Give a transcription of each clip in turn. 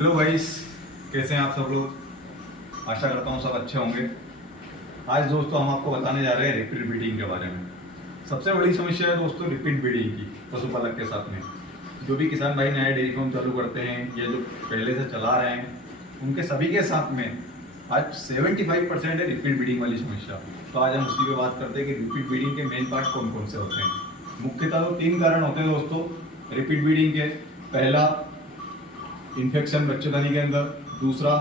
Hello guys, कैसे हैं आप सब लोग। आशा करता हूँ सब अच्छे होंगे। आज दोस्तों हम आपको बताने जा रहे हैं रिपीट ब्रीडिंग के बारे में। सबसे बड़ी समस्या है दोस्तों रिपीट ब्रीडिंग की पशुपालक के साथ में। जो भी किसान भाई नया डेयरी फार्म चालू करते हैं या जो पहले से चला रहे हैं, उनके सभी के साथ में आज 75% है रिपीट ब्रीडिंग वाली समस्या। तो आज हम उसी पे बात करते हैं कि रिपीट ब्रीडिंग के मेन पार्ट कौन कौन से होते हैं। मुख्यतः तो 3 कारण होते हैं दोस्तों रिपीट ब्रीडिंग के। पहला, इन्फेक्शन बच्चेदानी के अंदर। दूसरा,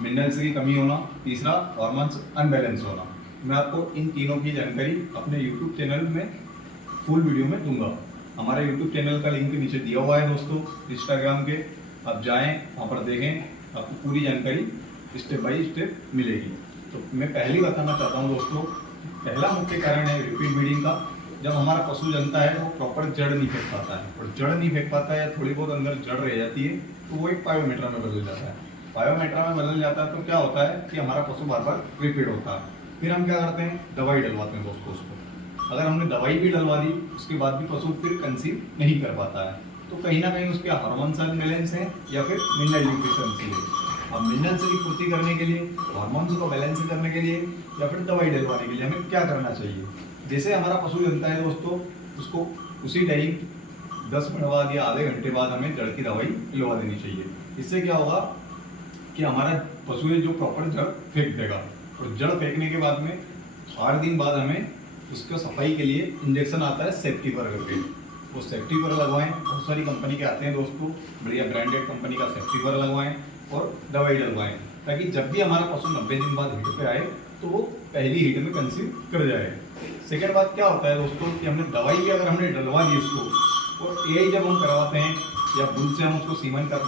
मिनरल्स की कमी होना। तीसरा, हार्मोन्स अनबैलेंस होना। मैं आपको इन तीनों की जानकारी अपने यूट्यूब चैनल में फुल वीडियो में दूंगा। हमारा यूट्यूब चैनल का लिंक नीचे दिया हुआ है दोस्तों, इंस्टाग्राम के। आप जाएं, वहाँ पर देखें, आपको पूरी जानकारी स्टेप बाय स्टेप मिलेगी। तो मैं पहले ही बताना चाहता हूँ दोस्तों, पहला मुख्य कारण है रिपीट ब्रीडिंग का। जब हमारा पशु जनता है वो प्रॉपर जड़ नहीं फेंक पाता है, और जड़ नहीं फेंक पाता है या थोड़ी बहुत अंदर जड़ रह जाती है तो वो एक पायोमेट्रा में बदल जाता है। पायोमेट्रा में बदल जाता है तो क्या होता है कि हमारा पशु बार बार रिपीट होता है। फिर हम क्या करते हैं, दवाई डलवाते हैं दोस्तों उसको। अगर हमने दवाई भी डलवा दी उसके बाद भी पशु फिर कंसीव नहीं कर पाता है, तो कहीं ना कहीं उसके हार्मोन्स अनबैलेंस है या फिर मिनरल डिफिशिएंसी है। अब मिनरल्स की पूर्ति करने के लिए, हार्मोन्स को बैलेंस करने के लिए या फिर दवाई डलवाने के लिए हमें क्या करना चाहिए। जैसे हमारा पशु जनता है दोस्तों, उसको उसी टाइम 10 मिनट बाद या आधे घंटे बाद हमें जड़ की दवाई पिलवा देनी चाहिए। इससे क्या होगा कि हमारा पशु है जो प्रॉपर जड़ फेंक देगा, और जड़ फेंकने के बाद में 8 दिन बाद हमें उसको सफाई के लिए इंजेक्शन आता है सेफ्टीपर करके। वो सेफ्टीपर लगवाएं। बहुत सारी कंपनी के आते हैं दोस्तों, बढ़िया ब्रांडेड कंपनी का सेफ्टीपर लगवाएं और दवाई डलवाएं, ताकि जब भी हमारा पशु 90 दिन बाद हिट पे आए तो वो पहली हिट में कंसीव कर जाए। सेकेंड बात क्या होता है दोस्तों कि हमने दवाई भी अगर हमने डलवा दी उसको, और यही जब हम करवाते हैं या बुल से हम उसको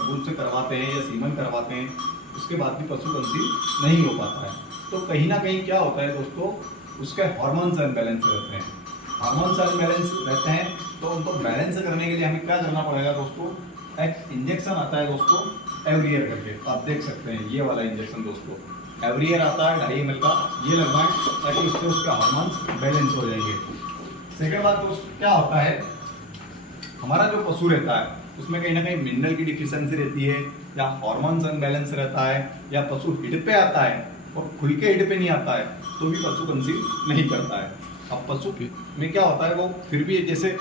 बुल से करवाते हैं या सीमन करवाते हैं, उसके बाद भी पशु कंसीव नहीं हो पाता है। तो कहीं ना कहीं क्या होता है दोस्तों, उसके हार्मोन्स अनबैलेंस रहते हैं। हार्मोन्स अनबैलेंस रहते हैं तो उनको बैलेंस करने के लिए हमें क्या करना पड़ेगा दोस्तों, एक इंजेक्शन आता है दोस्तों एवरियर करके। आप देख सकते हैं ये वाला इंजेक्शन दोस्तों एवरियर आता है 2.5 ml का, ये लगवाएं ताकि उससे उसके हार्मोन्स बैलेंस हो जाएंगे। सेकेंड बात दोस्तों क्या होता है, हमारा जो पशु रहता है उसमें कहीं ना कहीं मिनरल की डिफिशिएंसी रहती है या हार्मोन्स अनबैलेंस रहता है, या पशु हिट पे आता है और खुल के हिट पे नहीं आता है तो भी पशु कंसीव नहीं करता है। अब पशु में क्या होता है, वो फिर भी जैसे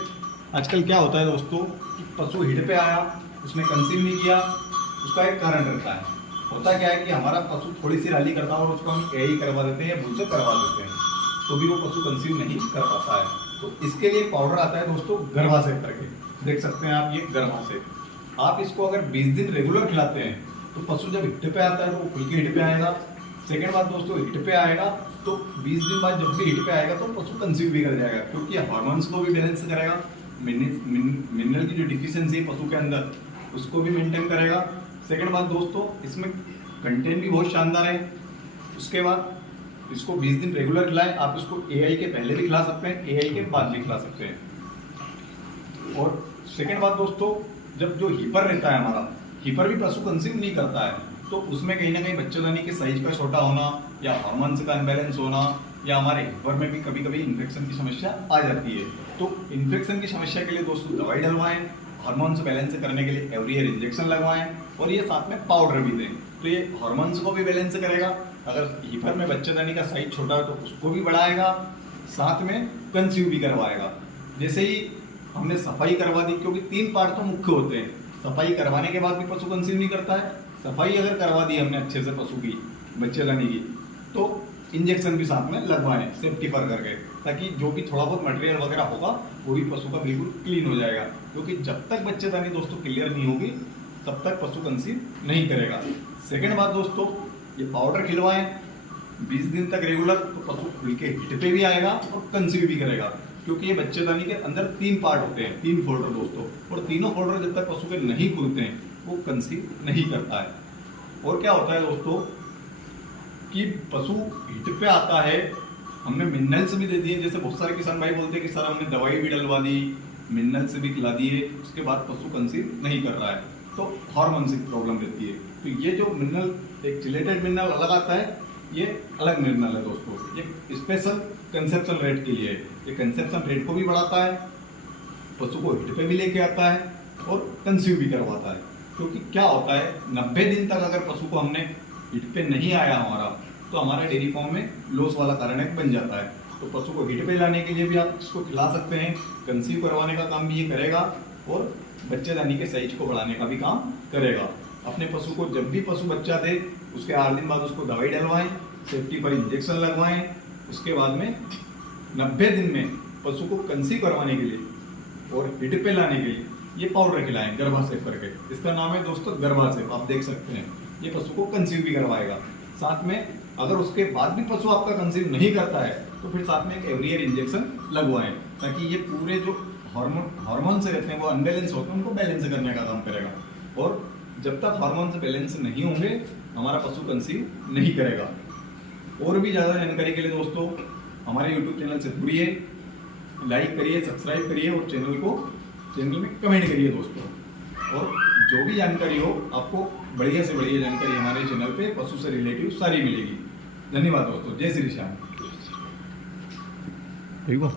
आजकल क्या होता है दोस्तों कि पशु हिट पे आया, उसने कंसीव नहीं किया, उसका एक कारण रहता है। होता क्या है कि हमारा पशु थोड़ी सी रैली करता है और उसको हम यही करवा देते हैं या बुल से करवा देते हैं, तो भी वो पशु कंसीव नहीं कर पाता है। तो इसके लिए पाउडर आता है दोस्तों गर्भाशय करके, देख सकते हैं आप ये गर्भाशय। आप इसको अगर 20 दिन रेगुलर खिलाते हैं तो पशु जब हिट पे आता है तो वो खुल के हिट पे आएगा। सेकेंड बात दोस्तों, हिट पे आएगा तो 20 दिन बाद जब भी हिट पे आएगा तो पशु कंसीव भी कर जाएगा, क्योंकि हार्मोन्स को भी बैलेंस करेगा, मिनरल की जो डिफिशिएंसी है पशु के अंदर उसको भी मेंटेन करेगा। सेकेंड बात दोस्तों, इसमें कंटेंट भी बहुत शानदार है। उसके बाद इसको 20 दिन रेगुलर खिलाएं। आप इसको एआई के पहले भी खिला सकते हैं, एआई के बाद भी खिला सकते हैं। और सेकेंड बात दोस्तों, जब जो हीपर रहता है हमारा, हीपर भी पशु कंसीव नहीं करता है, तो उसमें कहीं ना कहीं बच्चेदानी के साइज का छोटा होना या हार्मोन्स का अनबैलेंस होना या हमारे हीपर में भी कभी कभी इन्फेक्शन की समस्या आ जाती है। तो इन्फेक्शन की समस्या के लिए दोस्तों दवाई डलवाएं, हार्मोन्स बैलेंस करने के लिए एवरियर इंजेक्शन लगवाएं, और ये साथ में पाउडर भी दें, तो ये हार्मोन्स को भी बैलेंस करेगा। अगर हीपर में बच्चेदानी का साइज छोटा है तो उसको भी बढ़ाएगा, साथ में कंसीव भी करवाएगा। जैसे ही हमने सफाई करवा दी, क्योंकि 3 पार्ट तो मुख्य होते हैं, सफाई करवाने के बाद भी पशु कंसीव नहीं करता है। सफाई अगर करवा दी हमने अच्छे से पशु की, बच्चेदानी की, तो इंजेक्शन भी साथ में लगवाएं सेफ्टीपर करके, ताकि जो भी थोड़ा बहुत मटेरियल वगैरह होगा वो भी पशु का बिल्कुल क्लीन हो जाएगा। क्योंकि जब तक बच्चेदानी दोस्तों क्लियर नहीं होगी तब तक पशु कंसीव नहीं करेगा। सेकेंड बात दोस्तों, ये पाउडर खिलवाएं 20 दिन तक रेगुलर, तो पशु खुल के हिट पे भी आएगा और कंसीव भी करेगा। क्योंकि ये बच्चेदानी के अंदर 3 पार्ट होते हैं, 3 फोल्डर दोस्तों, और तीनों फोल्डर जब तक पशु के नहीं खुलते हैं वो कंसीव नहीं करता है। और क्या होता है दोस्तों कि पशु हिट पे आता है, हमने मिनरल्स भी दे दिए, जैसे बहुत सारे किसान भाई बोलते हैं कि सर हमने दवाई भी डलवा दी, मिनरल्स भी खिला दिए, उसके बाद पशु कंसीव नहीं कर रहा है, तो हार्मोन से प्रॉब्लम रहती है। तो ये जो मिनरल, एक चिलेटेड मिनरल अलग आता है, ये अलग मिनरल है दोस्तों, ये स्पेशल कंसेप्शन रेट के लिए है। ये कंसेप्शन रेट को भी बढ़ाता है, पशु को हिट पे भी लेके आता है और कंसीव भी करवाता है। क्योंकि क्या होता है 90 दिन तक अगर पशु को हमने हिट पे नहीं आया हमारा, तो हमारा डेयरी फार्म में लॉस वाला कारण एक बन जाता है। तो पशु को हिट पे लाने के लिए भी आप इसको खिला सकते हैं, कंसीव करवाने का काम भी ये करेगा और बच्चेदानी के साइज को बढ़ाने का भी काम करेगा। अपने पशु को जब भी पशु बच्चा दे उसके 8 दिन बाद उसको दवाई डलवाएं, सेफ्टी पर इंजेक्शन लगवाएं। उसके बाद में 90 दिन में पशु को कंसीव करवाने के लिए और हिट पे लाने के लिए ये पाउडर खिलाएं गर्भासेप करके। इसका नाम है दोस्तों गर्भासेप, आप देख सकते हैं। ये पशु को कंसीव भी करवाएगा। साथ में अगर उसके बाद भी पशु आपका कंसीव नहीं करता है तो फिर साथ में एक एवरी ईयर इंजेक्शन लगवाएं, ताकि ये पूरे जो हार्मोन से रहते हैं वो अनबैलेंस होते हैं, उनको बैलेंस करने का काम करेगा। और जब तक हार्मोन से बैलेंस नहीं होंगे हमारा पशु कंसीव नहीं करेगा। और भी ज़्यादा जानकारी के लिए दोस्तों हमारे YouTube चैनल से जुड़िए, लाइक करिए, सब्सक्राइब करिए और चैनल में कमेंट करिए दोस्तों। और जो भी जानकारी हो आपको बढ़िया से बढ़िया जानकारी हमारे चैनल पे पशु से रिलेटिव सारी मिलेगी। धन्यवाद दोस्तों, जय श्री श्याम। ठीक हो।